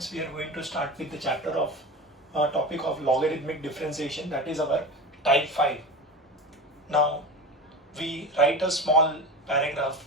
students, we are going to start with the chapter of topic of logarithmic differentiation, that is our type 5. Now we write a small paragraph.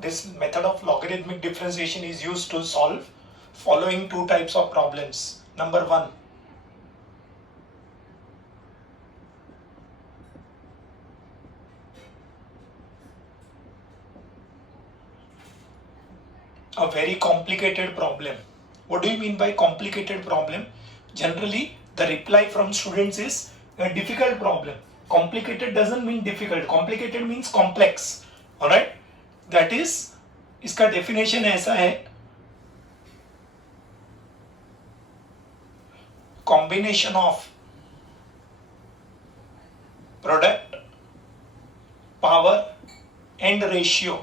This method of logarithmic differentiation is used to solve following two types of problems. Number one, a very complicated problem. What do you mean by complicated problem? Generally, the reply from students is a difficult problem. Complicated doesn't mean difficult. Complicated means complex. Alright? That is, इसका definition ऐसा है, combination of product, power and ratio.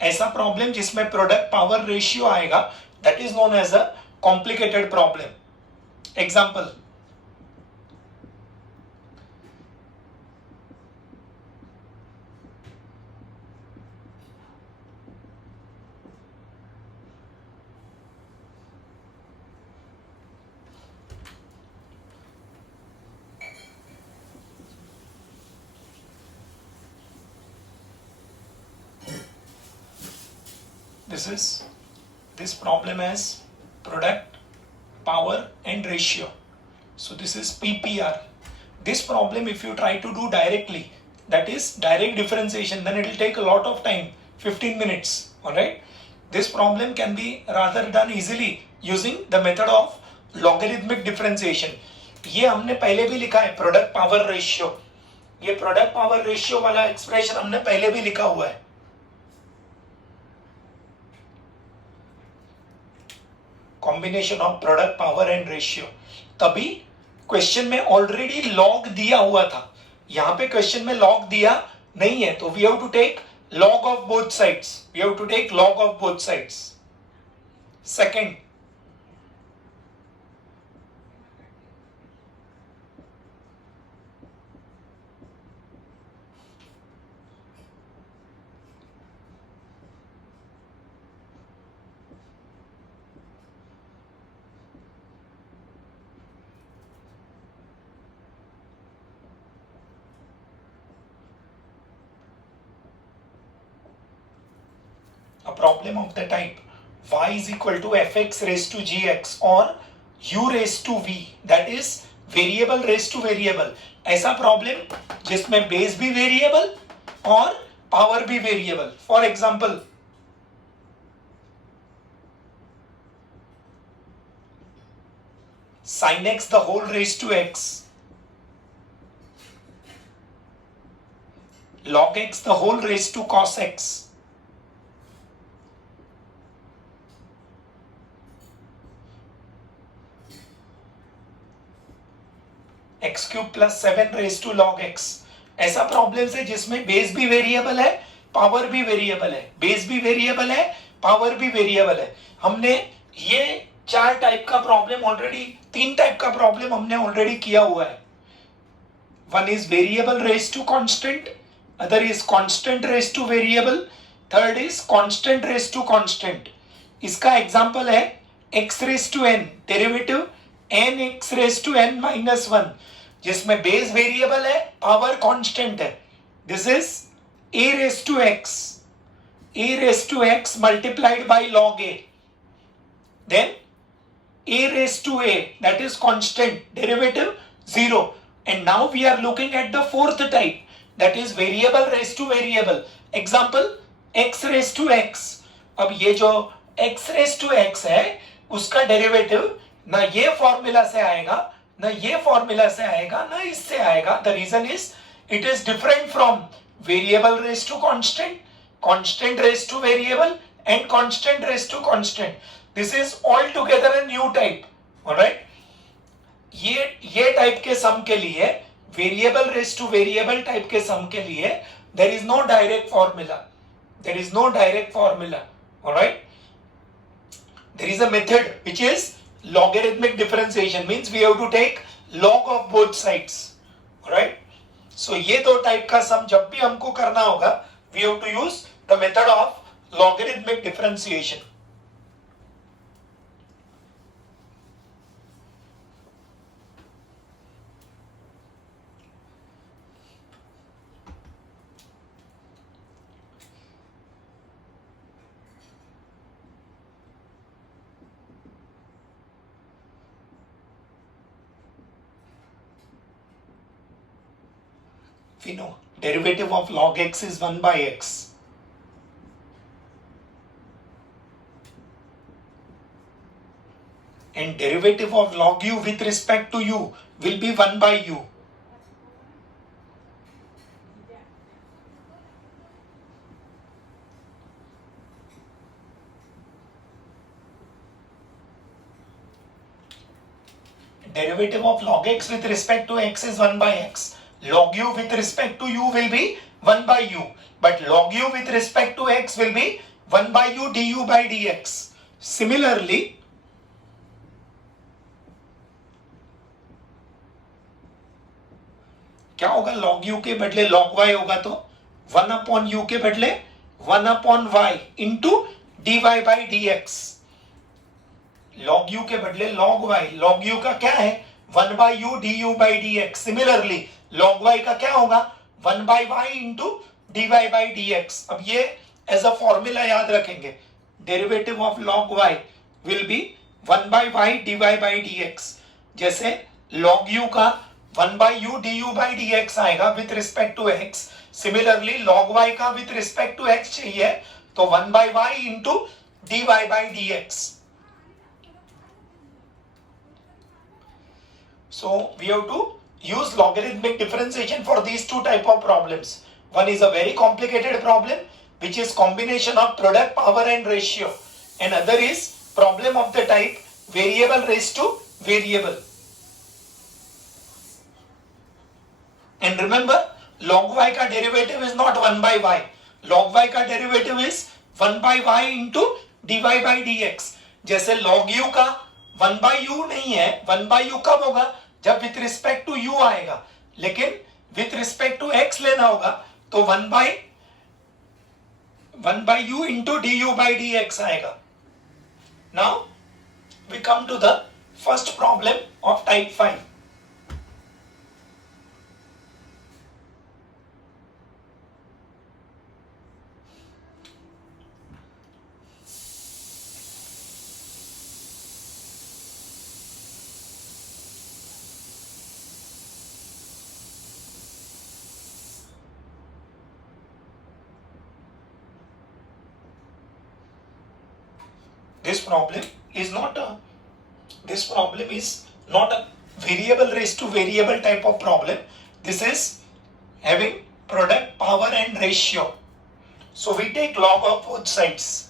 ऐसा problem जिसमें product power ratio आएगा, that is known as a complicated problem. Example, this problem has product, power and ratio. So this is PPR. This problem if you try to do directly, that is direct differentiation, then it will take a lot of time, 15 minutes. Alright. This problem can be rather done easily using the method of logarithmic differentiation. ये हमने पहले भी लिखा है, product power ratio. ये product power ratio वाला एक्सप्रेशन हमने पहले भी लिखा हुआ है. Combination of product power and ratio. तभी क्वेश्चन में ऑलरेडी लॉग दिया हुआ था, यहां पे क्वेश्चन में लॉग दिया नहीं है, तो we have to take log of both sides. We have to take log of both sides. Second, a problem of the type y is equal to fx raised to gx or u raised to v, that is variable raise to variable. ऐसा problem जिसमें base भी variable और power भी variable. For example, sin x the whole raised to x, log x the whole raised to cos x, x cube plus 7 raise to log x. ऐसा problem है जिसमें base भी वेरिएबल है, पावर भी वेरिएबल है. बेस भी वेरिएबल है, पावर भी वेरिएबल है. हमने ये चार टाइप का प्रॉब्लम ऑलरेडी, तीन टाइप का प्रॉब्लम हमने ऑलरेडी किया हुआ है. One is variable raise to constant, other is constant raise to variable, third is constant raise to constant. इसका एग्जांपल है x raise to n, derivative n x raise to n minus 1, जिसमें base variable है, power constant है. This is a raise to x, a raise to x multiplied by log a, then a raised to a, that is constant, derivative 0. And now we are looking at the fourth type, that is variable raised to variable. Example, x raised to x. अब ये जो x raised to x है, उसका डेरिवेटिव ना ये फॉर्मूला से आएगा, ना ये फॉर्मूला से आएगा, ना इससे आएगा. The reason is it is different from variable raise to constant, constant raise to variable and constant raise to constant. This is altogether a new type. Alright, ये टाइप के सम के लिए, variable raise to variable type के sum के लिए there is no direct formula. There is no direct formula. Alright? There is a method which is logarithmic differentiation, means we have to take log of both sides. Alright? So ये दो टाइप का सम जब भी हमको करना होगा, we have to use the method of logarithmic differentiation. We know derivative of log x is 1 by x. And derivative of log u with respect to u will be 1 by u. Derivative of log x with respect to x is 1 by x. Log u with respect to u will be 1 by u. But log u with respect to x will be 1 by u du by dx. Similarly, क्या होगा? log u के बदले log y होगा तो 1 upon u के बदले 1 upon y into dy by dx. log u के बदले log y. log u का क्या है? 1 by u du by dx. Similarly, log y का क्या होगा? 1 by y into dy by dx. अब ये एज अ फॉर्मूला याद रखेंगे. Derivative of log y will be 1 by y dy by dx. जैसे log u का 1 by u du by dx आएगा with respect to x. Similarly, log y का with respect to x चाहिए तो 1 by y into dy by dx. So we have to use logarithmic differentiation for these two type of problems. One is a very complicated problem which is combination of product, power and ratio. And other is problem of the type variable raised to variable. And remember, log y का derivative is not 1 by y. Log y का derivative is 1 by y into dy by dx. जैसे log u का 1 by u नहीं है. 1 by u कब होगा? जब with respect to u आएगा. लेकिन with respect to x लेना होगा तो 1 by u into du by dx आएगा. Now we come to the first problem of type 5. This problem is not a variable raised to variable type of problem. This is having product, power and ratio. So we take log of both sides.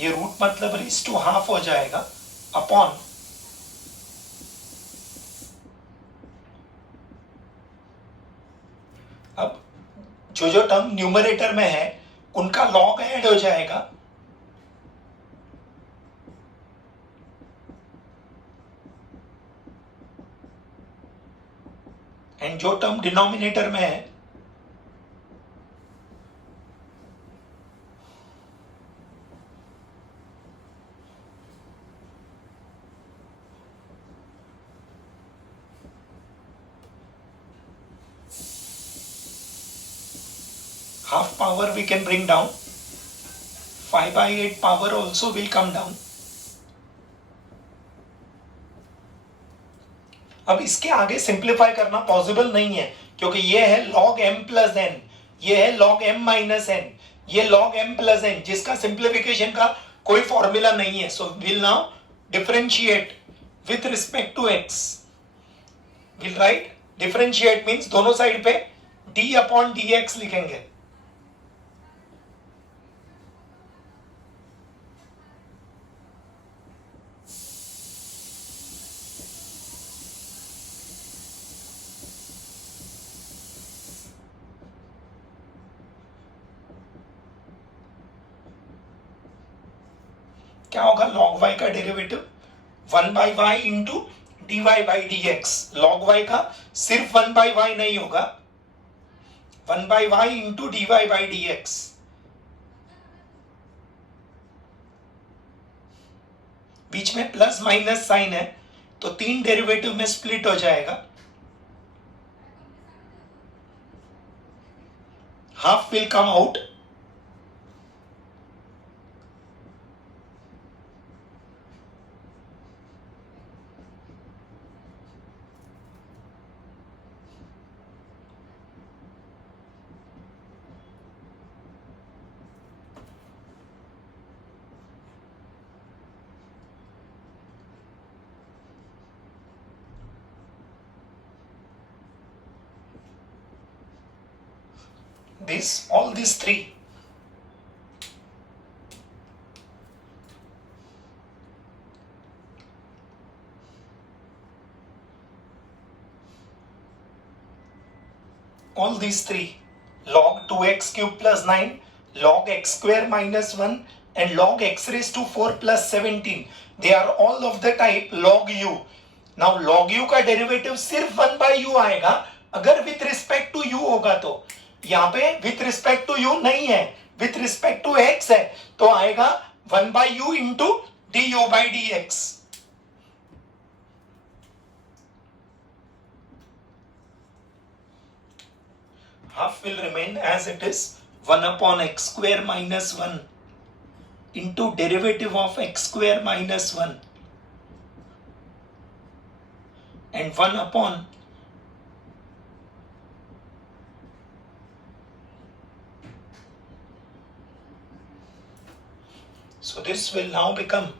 ये रूट मतलब raise to half हो जाएगा अपॉन अब जो term numerator में है उनका log add हो जाएगा एंड जो टर्म डिनोमिनेटर में है half power we can bring down, 5 by 8 power also will come down. अब इसके आगे सिंप्लीफाई करना पॉसिबल नहीं है क्योंकि ये है log m plus n, ये है log m minus n, ये log m plus n जिसका सिंप्लीफिकेशन का कोई फॉर्मूला नहीं है. So will now differentiate with respect to x. We'll write differentiate means दोनों साइड पे डी अपॉन डी एक्स लिखेंगे। क्या होगा log y का derivative 1/y into dy by D X. Log y का सिर्फ 1/y नहीं होगा, 1/y into dy by D X. बीच में प्लस माइनस साइन है तो 3 डेरिवेटिव में स्प्लिट हो जाएगा। Half will come out. All these three. All these three, log 2x cube plus 9, log x square minus 1 and log x raised to 4 plus 17, they are all of the type log u. Now log u का डेरिवेटिव सिर्फ 1 by u आएगा अगर with respect to u होगा तो। यहाँ पे with respect to u नहीं है, विथ रिस्पेक्ट टू x है तो आएगा 1 by u into du by dx। Half will remain as it is, 1 upon x square minus 1 into derivative of x square minus 1 and 1 upon so this will now become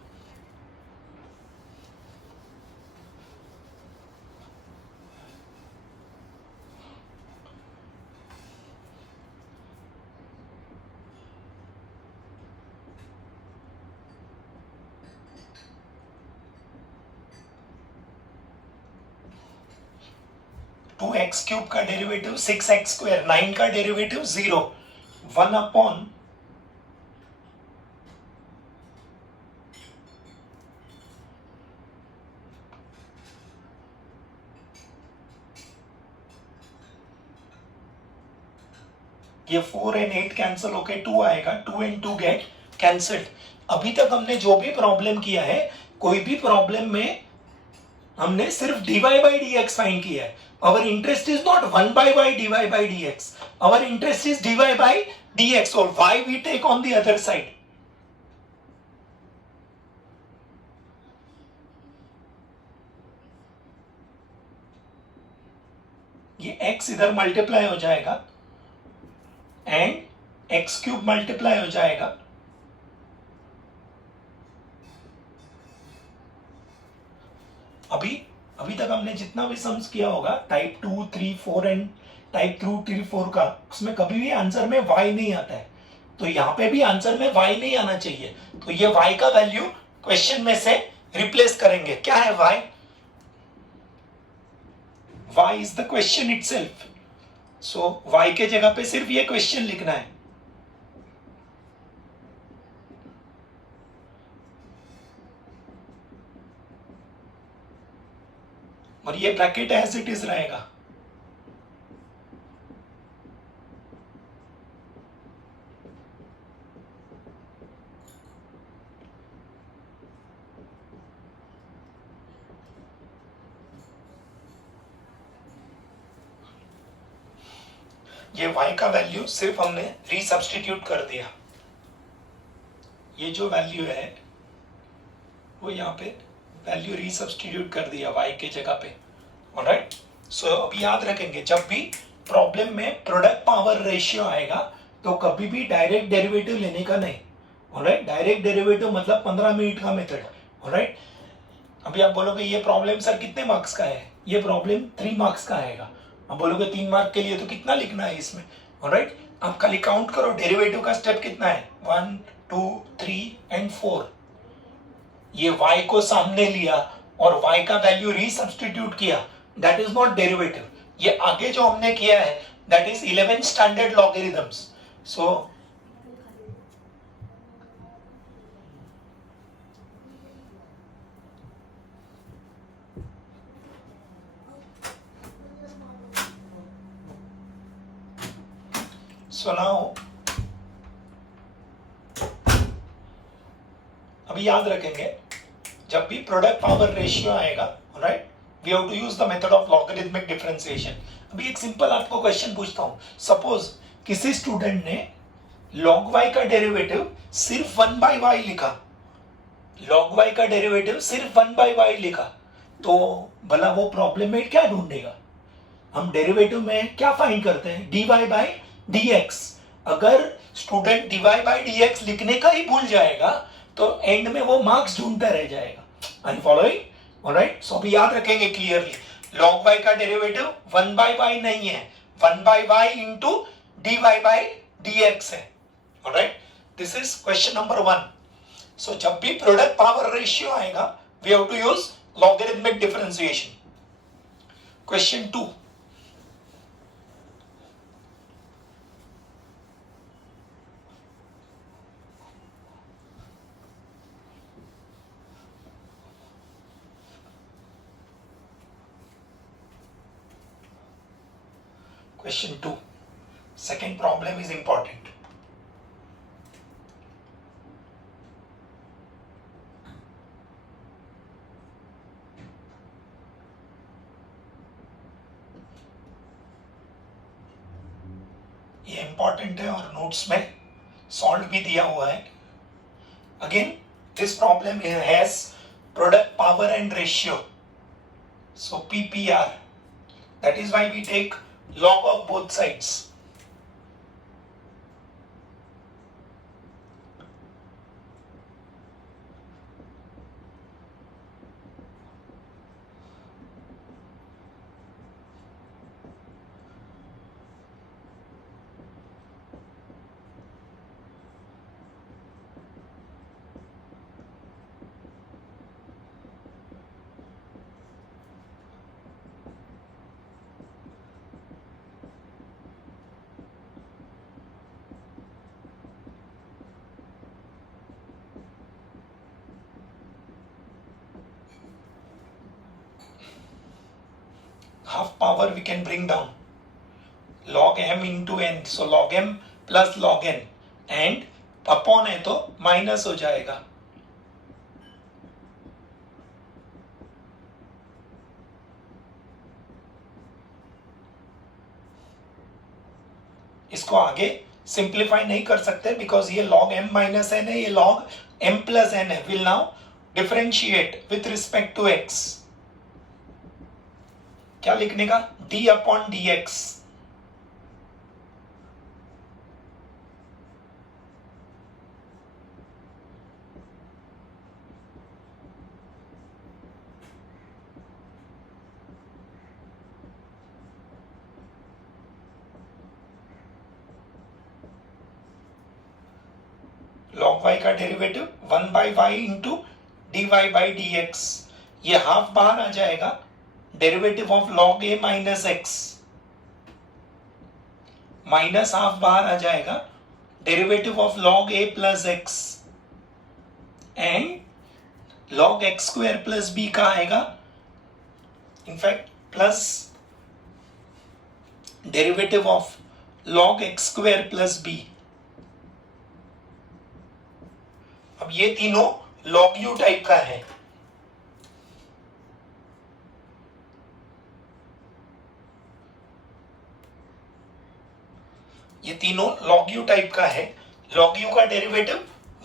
two x cube का derivative 6x square, 9 का डेरिवेटिव 0, 1 अपॉन ये 4 and 8 कैंसिल होके 2 आएगा, 2 and 2 gate cancelled. अभी तक हमने जो भी प्रॉब्लम किया है, कोई भी प्रॉब्लम में हमने सिर्फ dy by dx फाइंड किया है। Our interest is not 1 by y dy by dx. Our interest is dy by dx or y we take on the other side. ये x इधर मल्टीप्लाई हो जाएगा एंड एक्स क्यूब मल्टीप्लाई हो जाएगा। अभी तक हमने जितना भी सम्स किया होगा टाइप 2, 3, 4 एंड टाइप 2, 3, 4 का, उसमें कभी भी आंसर में y नहीं आता है, तो यहाँ पे भी आंसर में y नहीं आना चाहिए। तो ये y का वैल्यू क्वेश्चन में से रिप्लेस करेंगे। क्या है y? y is the question itself. सो y के जगह पे सिर्फ ये क्वेश्चन लिखना है। और ये ब्रैकेट एज इट इज रहेगा। ये y का वैल्यू सिर्फ हमने रीसब्स्टिट्यूट कर दिया। ये जो वैल्यू है वो यहाँ पे वैल्यू रीसब्स्टिट्यूट कर दिया y के जगह पे। ऑलराइट, सो अभी याद रखेंगे जब भी प्रॉब्लम में प्रोडक्ट पावर रेशियो आएगा तो कभी भी डायरेक्ट डेरिवेटिव लेने का नहीं। ऑलराइट, डायरेक्ट डेरिवेटिव मतलब 15 मिनट का मेथड। ऑलराइट, अभी आप बोलोगे ये प्रॉब्लम सर कितने मार्क्स का है? ये प्रॉब्लम 3 मार्क्स का आएगा। अब बोलोगे 3 मार्क के लिए तो कितना लिखना है इसमें, ऑलराइट। आप खाली काउंट करो डेरिवेटिव का स्टेप कितना है, 1 2 3 एंड 4। ये y को सामने लिया और y का वैल्यू रीसब्स्टिट्यूट किया, दैट इज नॉट डेरिवेटिव। ये आगे जो हमने किया है that is 11 standard logarithms. So now अभी याद रखेंगे, जब भी प्रोडक्ट पावर रेशियो आएगा, right, we have to use the method of logarithmic differentiation. अभी एक सिंपल आपको क्वेश्चन पूछता हूं, सपोज किसी स्टूडेंट ने log y का डेरिवेटिव सिर्फ 1/y लिखा, log y का डेरिवेटिव सिर्फ 1/y लिखा, तो भला वो प्रॉब्लम में क्या ढूंढेगा? हम डेरिवेटिव में क्या फाइंड करते हैं, dy by dx। अगर स्टूडेंट dy by dx लिखने का ही भूल जाएगा तो एंड में वो मार्क्स ढूंढता रह जाएगा। Are you following? Alright, so अभी याद रखेंगे क्लियरली, log y का डेरिवेटिव 1/y नहीं है, 1/y into dy by dx है। Alright, this is question number 1। So जब भी प्रोडक्ट पावर रेशियो आएगा we have to use logarithmic differentiation. Question 2, Question 2. Second problem is important. ये important है और नोट्स में सॉल्व भी दिया हुआ है। Again this problem has product power and ratio, so PPR, that is why we take log of both sides. Half power we can bring down, log m into n, so log m plus log n, and upon है तो माइनस हो जाएगा। इसको आगे सिंप्लीफाई नहीं कर सकते बिकॉज ये log m माइनस n है, ये log m प्लस n है। Will now differentiate with respect to x। क्या लिखने का, d upon dx। log y का derivative 1/y into dy by dx, ये हाफ बाहर आ जाएगा, derivative of log a minus x, minus half बाहर आ जाएगा, derivative of log a plus x, and log x square plus b का आएगा, in fact plus derivative of log x square plus b। अब ये तीनों log u टाइप का है। ये तीनों log u टाइप का है। log u का डेरिवेटिव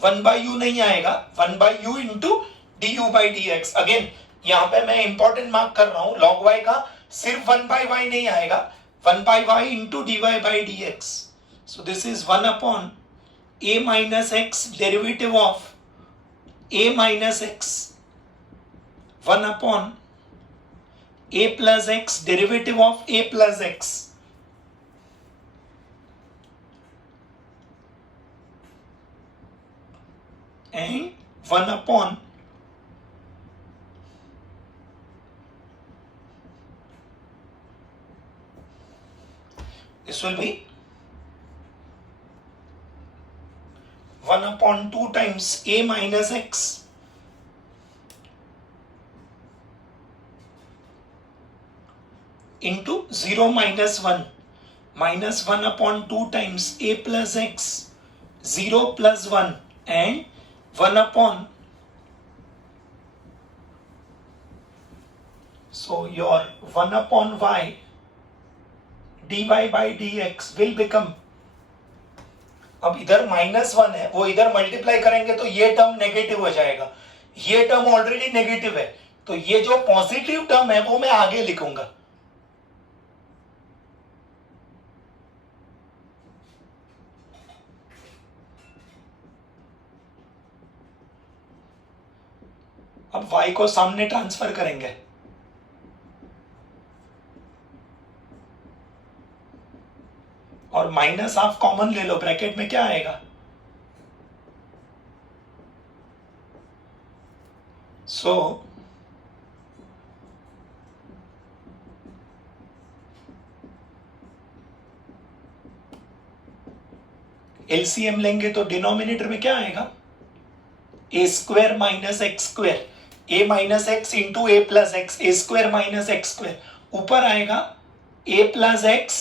1/u नहीं आएगा, 1/u into du by dx। Again यहां पे मैं इंपॉर्टेंट मार्क कर रहा हूं, log y का सिर्फ 1/y नहीं आएगा, 1/y into dy by dx। So this is 1 upon a minus x, derivative of a minus x, 1 upon a plus x, derivative of a plus x. And 1 upon this will be 1 upon 2 times a minus x into 0 minus 1 minus 1 upon 2 times a plus x, 0 plus 1 and 1 upon. So your 1 upon y dy by dx will become, अब इधर -1 है, वो इधर मल्टीप्लाई करेंगे तो ये term negative हो जाएगा, ये टर्म ऑलरेडी नेगेटिव है, तो ये जो पॉजिटिव टर्म है वो मैं आगे लिखूंगा. अब y को सामने ट्रांसफर करेंगे, और माइनस हाफ कॉमन ले लो, ब्रैकेट में क्या आएगा, सो एलसीएम लेंगे तो डिनोमिनेटर में क्या आएगा, ए स्क्वायर माइनस एक्स स्क्वायर, ए माइनस एक्स इंटू ए प्लस एक्स, ए स्क्वायर माइनस एक्स स्क्वायर, ऊपर आएगा ए प्लस एक्स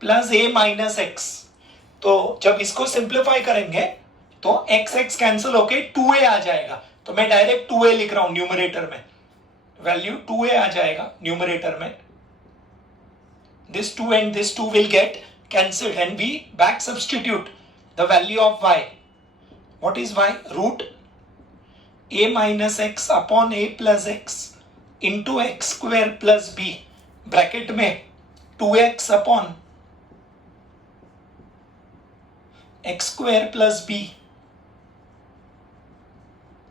प्लस ए माइनस एक्स. तो जब इसको सिंप्लीफाई करेंगे तो एक्स एक्स कैंसिल होके 2a आ जाएगा, तो मैं डायरेक्ट 2a लिख रहा हूं न्यूमरेटर में, वैल्यू 2a आ जाएगा न्यूमरेटर में. this 2 and this 2 will get cancelled and we back substitute the value of y. What is y? Root a minus x upon a plus x into x square plus b, bracket में 2x upon x square plus b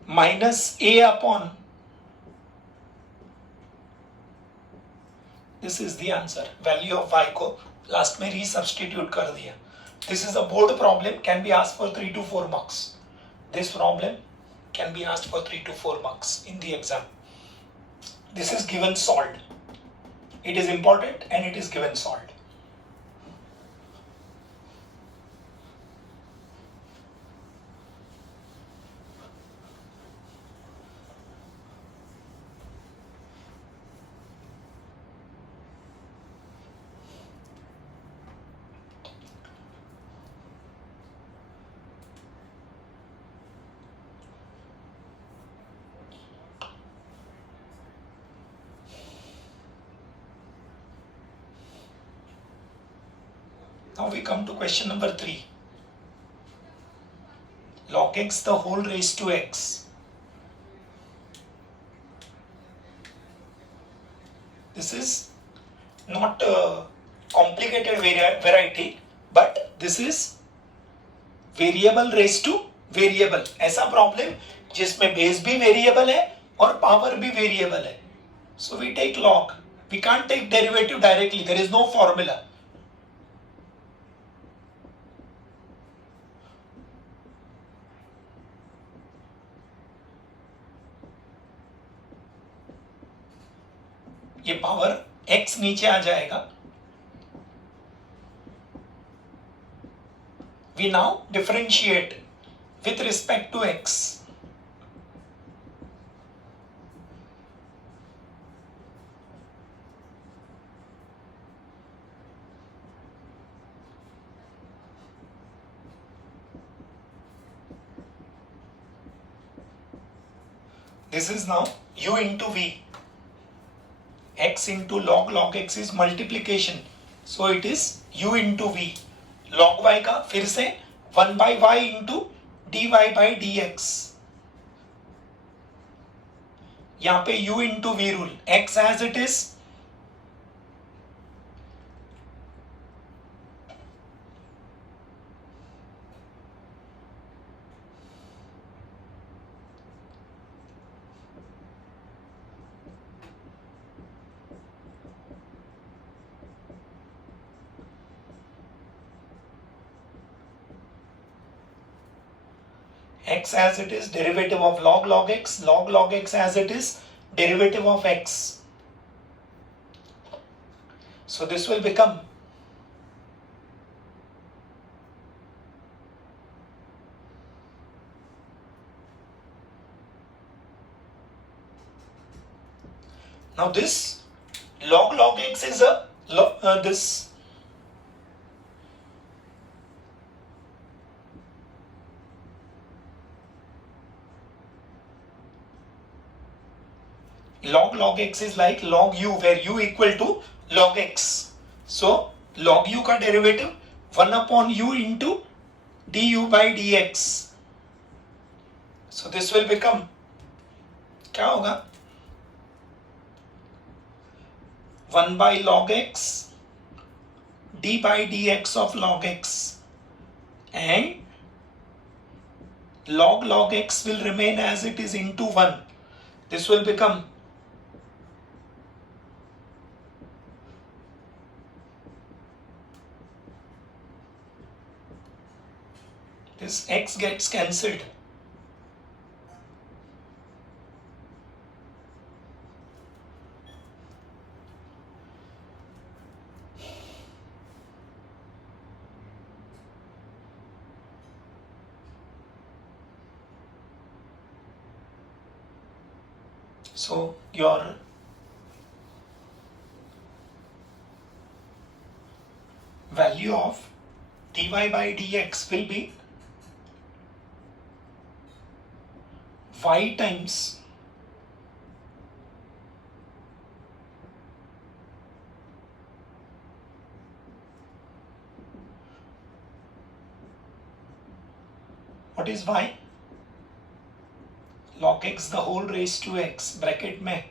minus a upon, this is the answer. Value of y को लास्ट में रीसब्स्टिट्यूट कर दिया. This is a board problem, can be asked for 3 to 4 marks. This problem can be asked for 3 to 4 marks in the exam. This is given solved. It is important and it is given solved. Now we come to question number 3. Log x the whole raised to x. This is not a complicated variety, but this is variable raised to variable. ऐसा problem जिसमें base भी वेरिएबल है और power भी वेरिएबल है. So we take log. We can't take derivative directly. There is no formula. ये power x नीचे आ जाएगा. We now differentiate with respect to x. This is now u into v. X into log x is multiplication, so it is u into v. log y का फिर से 1 by y into dy by dx. यहाँ पे u into v rule, x as it is, x as it is derivative of log x, log x as it is derivative of x. So this will become now this log x is a this log x is like log u, where u equal to log x. So log u का derivative 1 upon u into du by dx. So this will become क्या होगा 1 by log x d by dx of log x, and log x will remain as it is into 1. This will become this x gets cancelled. So your value of dy by dx will be y times what is y? Log x the whole raised to x bracket में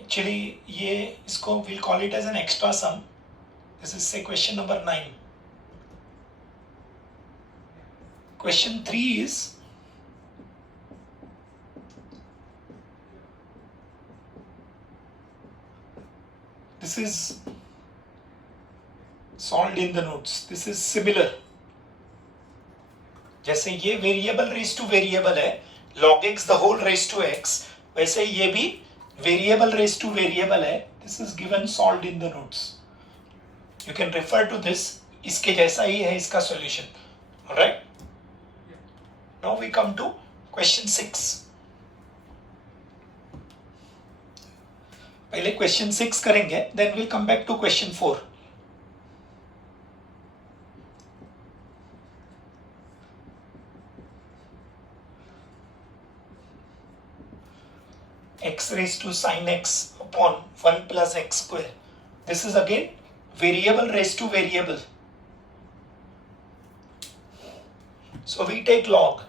actually ये इसको we'll call it as an extra sum. This is say question number 9. Question 3 is this is solved in the notes. This is similar. जैसे ये variable raise to variable है log x the whole raised to x, वैसे ये भी variable raise to variable है. This is given solved in the notes. You can refer to this. इसके जैसा ही है इसका solution. Alright? Now we come to question 6. पहले क्वेश्चन 6 करेंगे, then will come back to question 4. x raised to sin x upon 1 plus x square. This is again variable raised to variable. So we take log.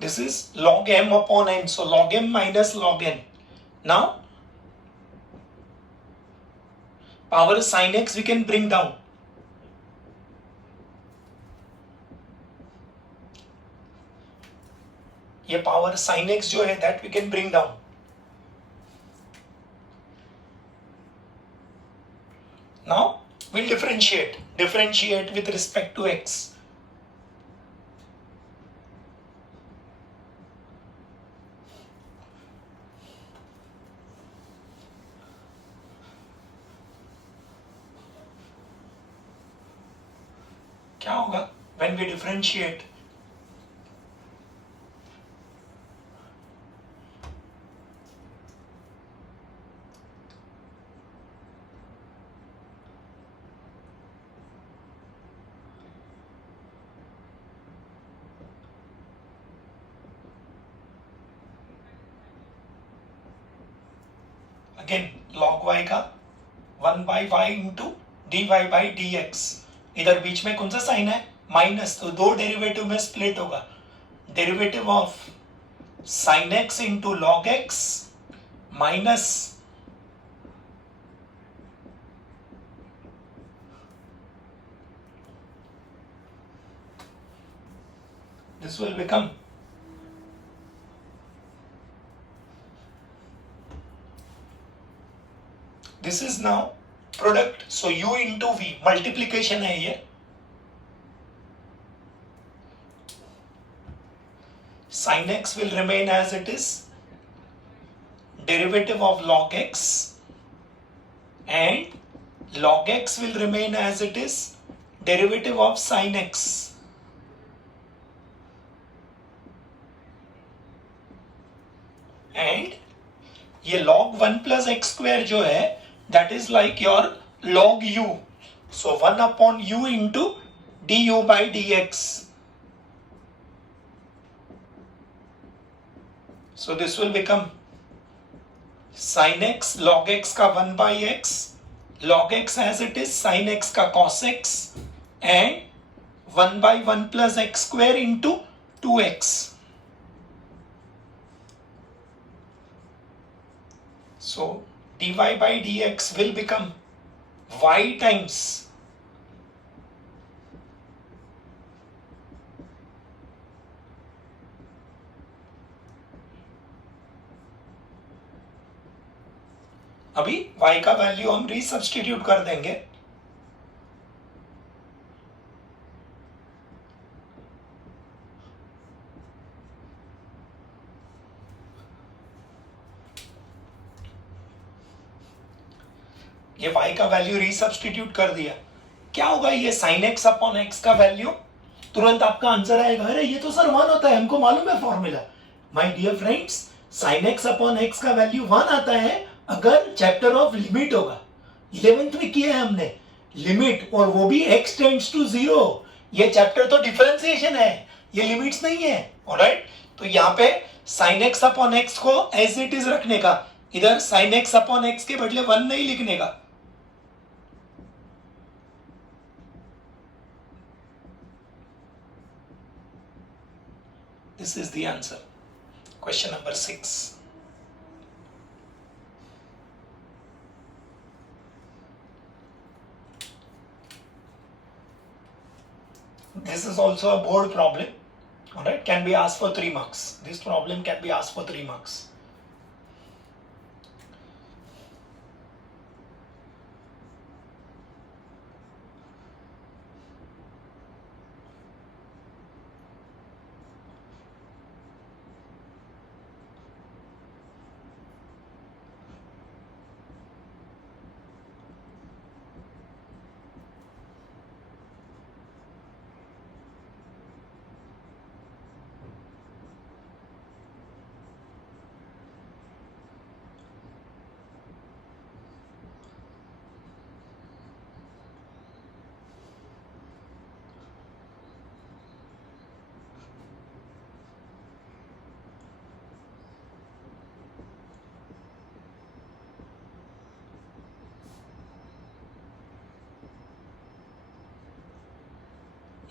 This is log m upon n. So log m minus log n. Now power sin x we can bring down. ये power sin x जो है that we can bring down. Now we'll differentiate with respect to x. क्या होगा when we differentiate? Again log y का 1 by y into d y by D x. इधर बीच में कौन सा साइन है? माइनस, तो दो डेरिवेटिव में स्प्लिट होगा. Derivative of sine x into log x minus this will become this is now product, so u into v multiplication है ये. Sin x will remain as it is, derivative of log x, and log x will remain as it is, derivative of sin x. And ये log 1 plus x square जो है, that is like your log u, so 1 upon u into du by dx. So this will become sin x log x का 1 by x, log x as it is, sin x का cos x, and 1 by 1 plus x square into 2x. So dy by dx will become y times अभी y का वैल्यू हम रीसब्स्टिट्यूट कर देंगे. ये y का value resubstitute कर दिया. क्या होगा? ये sin x अपॉन x का वैल्यू, तुरंत आपका आंसर आएगा, अरे ये तो सर 1 होता है, हमको मालूम है formula. My dear friends, sin x upon x का वैल्यू 1 आता है अगर चैप्टर ऑफ लिमिट होगा. 11th में किया है हमने लिमिट, और वो भी x टेंड्स टू 0. ये चैप्टर तो डिफरेंशिएशन है, ये लिमिट्स नहीं है. ऑलराइट, तो यहाँ पे sin x अपॉन x को एज इट इज रखने का, इधर sin x अपॉन x के बदले 1 नहीं लिखने का. This is the answer. Question number 6. This is also a board problem. Alright, can be asked for 3 marks. This problem can be asked for 3 marks.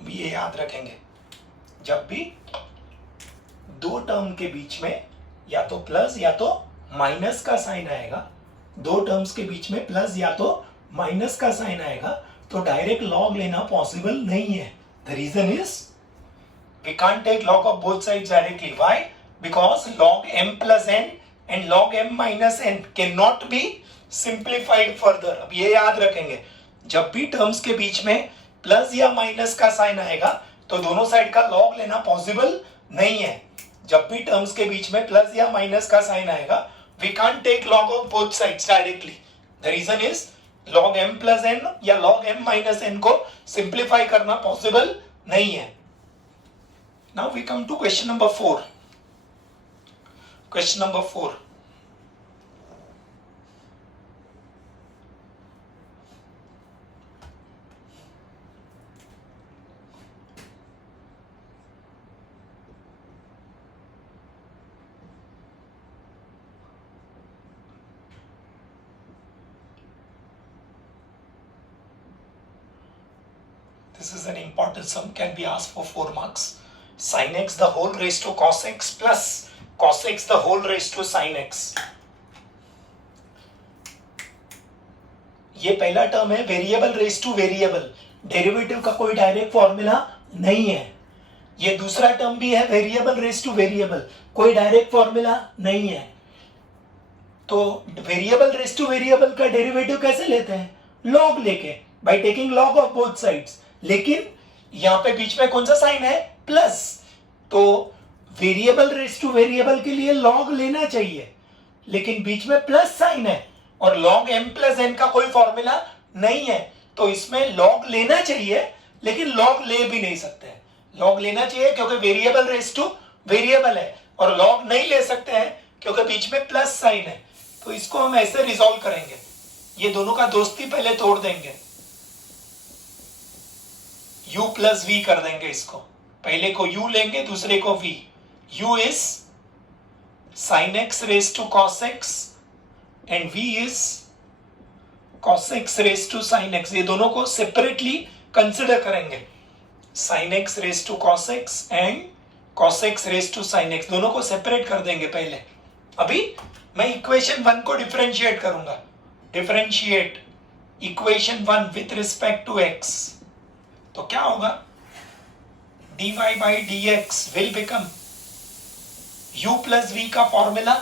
ये याद रखेंगे, जब भी दो टर्म के बीच में या तो प्लस या तो माइनस का साइन आएगा, दो टर्म्स के बीच में प्लस या तो माइनस का साइन आएगा, तो डायरेक्ट लॉग लेना पॉसिबल नहीं है. The reason is we can't take log of both sides directly. Why? Because log m plus n and log m minus n cannot be simplified further. अब ये याद रखेंगे, जब भी टर्म्स के बीच में प्लस या माइनस का साइन आएगा तो दोनों साइड का लॉग लेना पॉसिबल नहीं है. जब भी टर्म्स के बीच में प्लस या माइनस का साइन आएगा, we can't take log of both sides directly. The reason is log m plus n या log m minus n को सिंप्लीफाई करना पॉसिबल नहीं है. Now we come to question number 4. Question number 4. This is an important sum, can be asked for 4 marks. Sin x the whole raised to cos x plus cos x the whole raised to sin x. ये पहला टर्म है variable raise to variable, derivative का कोई direct formula नहीं है. ये दूसरा टर्म भी है वेरिएबल रेस टू वेरिएबल, कोई डायरेक्ट फॉर्मूला नहीं है. तो वेरिएबल रेस टू वेरिएबल का डेरिवेटिव कैसे लेते हैं? लॉग लेके, by taking log of both sides. लेकिन यहां पे बीच में कौन सा साइन है? प्लस. तो वेरिएबल रेस टू वेरिएबल के लिए लॉग लेना चाहिए, लेकिन बीच में प्लस साइन है और लॉग m प्लस n का कोई फॉर्मूला नहीं है. तो इसमें लॉग लेना चाहिए, लेकिन लॉग ले भी नहीं सकते हैं. लॉग लेना चाहिए क्योंकि वेरिएबल रेस टू वेरिएबल है, और लॉग नहीं ले सकते हैं क्योंकि बीच में प्लस साइन है. तो इसको हम ऐसे रिजॉल्व करेंगे, ये दोनों का दोस्ती पहले तोड़ देंगे, u प्लस v कर देंगे. इसको पहले को u लेंगे, दूसरे को v. u is sin x raise to cos x and v is cos x raise to sin x. ये दोनों को सेपरेटली कंसिडर करेंगे. sin x raise to cos x and cos x raise to sin x, दोनों को सेपरेट कर देंगे पहले. अभी मैं इक्वेशन 1 को डिफरेंशिएट करूंगा. Differentiate equation 1 with respect to x. तो क्या होगा? dy by dx will become u plus v का formula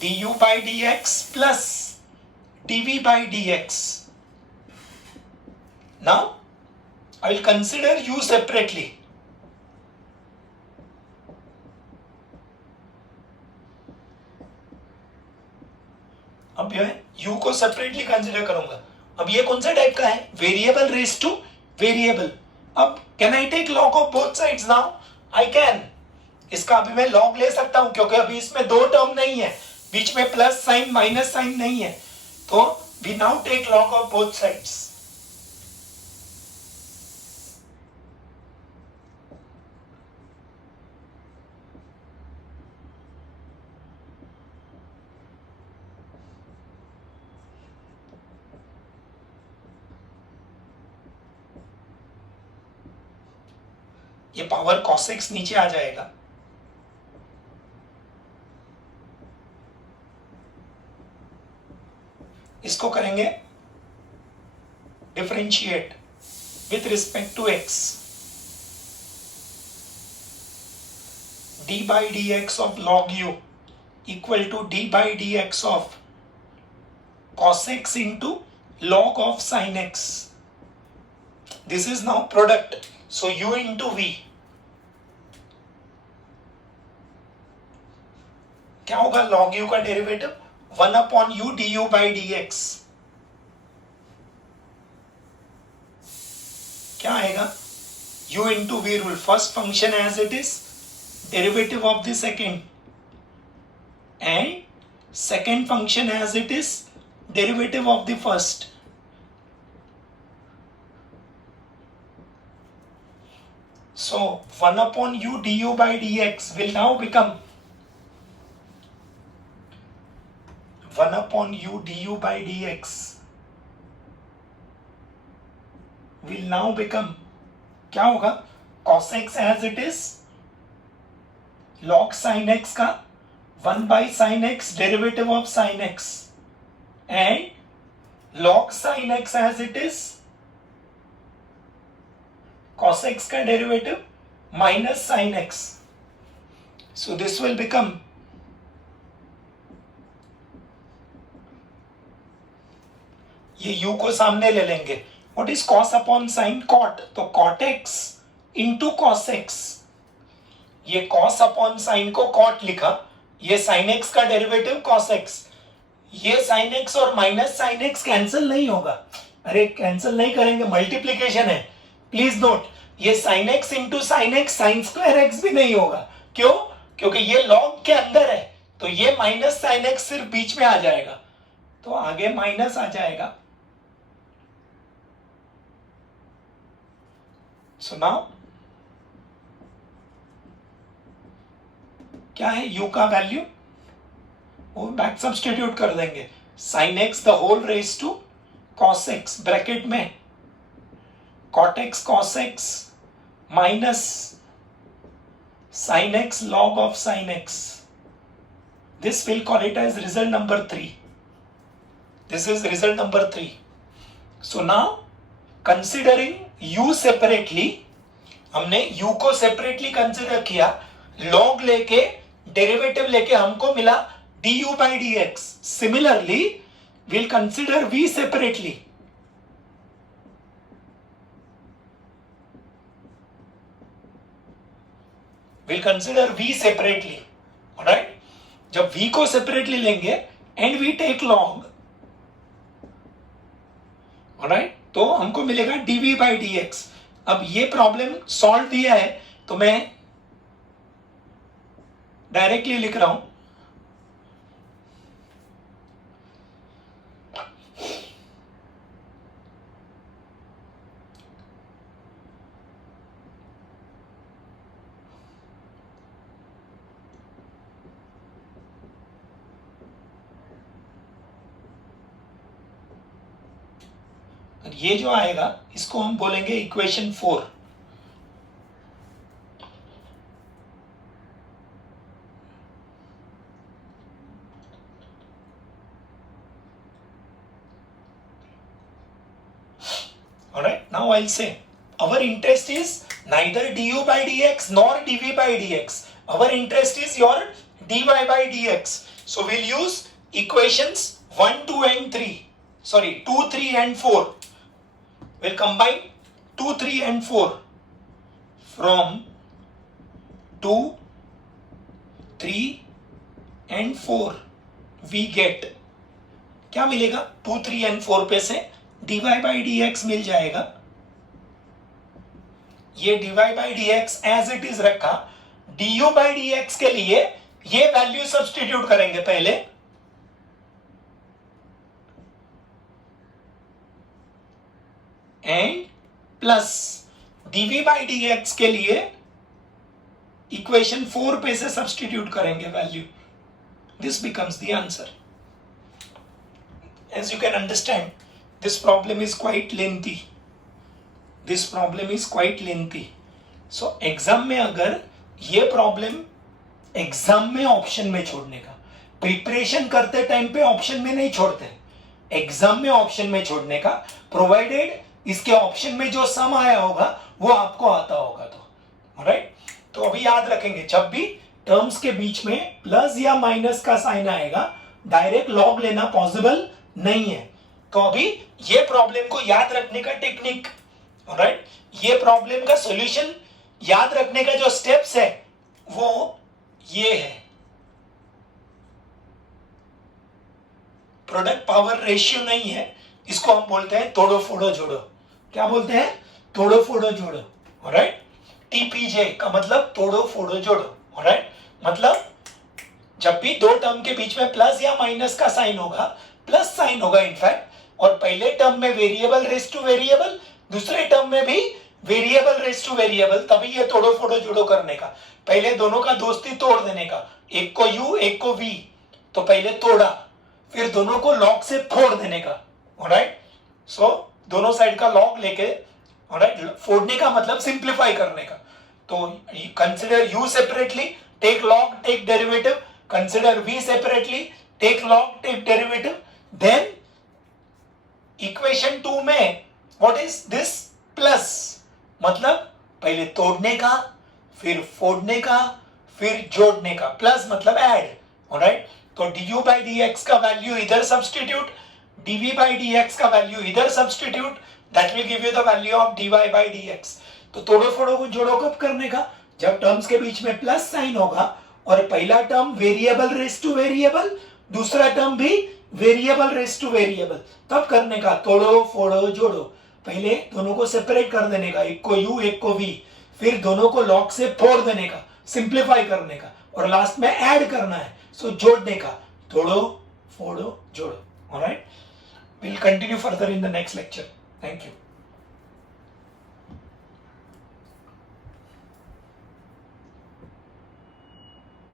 du by dx plus dv by dx. Now I will consider u separately. अब जो है u को सेपरेटली कंसिडर करूंगा. अब ये कौन सा टाइप का है? Variable raise to variable. अब can I take log of both sides now? I can. इसका अभी मैं लॉग ले सकता हूं क्योंकि अभी इसमें दो टर्म नहीं है, बीच में प्लस साइन माइनस साइन नहीं है. तो we now take log of both sides. ये पावर cos x नीचे आ जाएगा. इसको करेंगे differentiate with respect to x. d by dx of log u equal to d by dx of cos x into log of sin x. This is now product. So u into v. क्या होगा? log u का डेरिवेटिव 1 upon u du by dx. क्या आएगा? u into v rule. First function as it is, derivative of the second, and second function as it is, derivative of the first. So 1 upon u du by dx will now become 1 upon u du by dx will now become, क्या होगा? cos x as it is, log sin x का 1 by sin x derivative of sin x, and log sin x as it is, cos x का derivative minus sin x. So this will become ये u को सामने ले लेंगे. What is cos upon sin? Cot. तो cot x into cos x. ये cos upon sin को cot लिखा, ये sin x का डेरिवेटिव cos x. ये sin x और माइनस sin x कैंसिल नहीं होगा. अरे कैंसिल नहीं करेंगे, मल्टीप्लीकेशन है. प्लीज नोट, ये sin x into sine x sine square x भी नहीं होगा. क्यों? क्योंकि ये लॉग के अंदर है, तो ये माइनस साइन एक्स सिर्फ बीच में आ जाएगा, तो आगे माइनस आ जाएगा. सो नाउ क्या है? u का वैल्यू वो बैक सब्स्टिट्यूट कर देंगे. sin x the whole raise to cos x bracket में cot x cos x minus sin x log of sin x. This we'll call it as result number 3. This is result number 3. So now considering u separately, हमने u को separately consider किया, log लेके डेरिवेटिव लेके हमको मिला du by dx. Similarly, we'll consider v separately. We'll consider v separately. Alright? जब v को separately लेंगे and we take log, alright? तो हमको मिलेगा dv by dx. अब ये प्रॉब्लम सॉल्व दिया है तो मैं डायरेक्टली लिख रहा हूं. ये जो आएगा इसको हम बोलेंगे इक्वेशन 4. Alright, now I'll say our interest is neither du by dx nor dv by dx. Our interest is your dy by dx. So we'll use equations 1, 2 and 3. Sorry, 2, 3 and 4. We'll combine 2, 3 and 4. From 2, 3 and 4 we get, क्या मिलेगा? 2, 3 and 4 पे से dy by dx मिल जाएगा. ये dy by dx as it is रखा. du by dx के लिए ये वैल्यू सब्स्टिट्यूट करेंगे पहले. And plus dv by dx के लिए इक्वेशन 4 पे से सब्स्टिट्यूट करेंगे value. This becomes the answer. As you can understand, this problem is quite lengthy. This problem is quite lengthy. So exam में अगर ये प्रॉब्लम एग्जाम में ऑप्शन में छोड़ने का, प्रिपरेशन करते टाइम पे ऑप्शन में नहीं छोड़ते, एग्जाम में ऑप्शन में छोड़ने का, प्रोवाइडेड इसके ऑप्शन में जो सम आया होगा वो आपको आता होगा. तो राइट, तो अभी याद रखेंगे जब भी टर्म्स के बीच में प्लस या माइनस का साइन आएगा डायरेक्ट लॉग लेना पॉसिबल नहीं है. तो अभी ये प्रॉब्लम को याद रखने का टेक्निक, राइट, ये प्रॉब्लम का सॉल्यूशन याद रखने का जो स्टेप्स है वो ये है. प्रोडक्ट पावर रेशियो नहीं है, इसको हम बोलते हैं तोड़ो फोड़ो जोड़ो. क्या बोलते हैं? तोड़ो फोड़ो जोड़ो. ऑलराइट, टीपीजे का मतलब तोड़ो फोड़ो जोड़ो. ऑलराइट, मतलब जब भी दो टर्म के बीच में प्लस या माइनस का साइन होगा, प्लस साइन होगा इनफैक्ट, और पहले टर्म में वेरिएबल रेस टू वेरिएबल, दूसरे टर्म में भी वेरिएबल रेस टू वेरिएबल, तभी ये तोड़ो फोड़ो जोड़ो करने का. पहले दोनों का दोस्ती तोड़ देने का, एक को u एक को v, तो पहले तोड़ा, फिर दोनों को लॉग से फोड़ देने का. ऑलराइट, सो दोनों साइड का लॉग लेके, ऑलराइट, फोड़ने का मतलब सिंप्लीफाई करने का. तो consider u separately, take log, take derivative, consider v separately, take log, take derivative. Then equation 2 में व्हाट इज दिस? प्लस, मतलब पहले तोड़ने का, फिर फोड़ने का, फिर जोड़ने का. प्लस मतलब ऐड. ऑलराइट, तो du by dx का वैल्यू इधर सब्स्टिट्यूट, dv by dx का वैल्यू इधर substitute, that will give you the value of dy by dx. तो तोड़ो फोड़ो को जोड़ो कब करने का? जब टर्म्स के बीच में प्लस साइन होगा और पहला term variable raise to variable, दूसरा टर्म भी वेरिएबल रेस टू वेरिएबल, तब करने का तोड़ो फोड़ो जोड़ो. पहले दोनों को सेपरेट कर देने का, एक को u एक को v, फिर दोनों को लॉग से फोड़ देने का, सिंप्लीफाई करने का, और लास्ट में ऐड करना है, सो जोड़ने का. तोड़ो फोड़ो जोड़ो. Alright, we'll continue further in the next lecture. Thank you.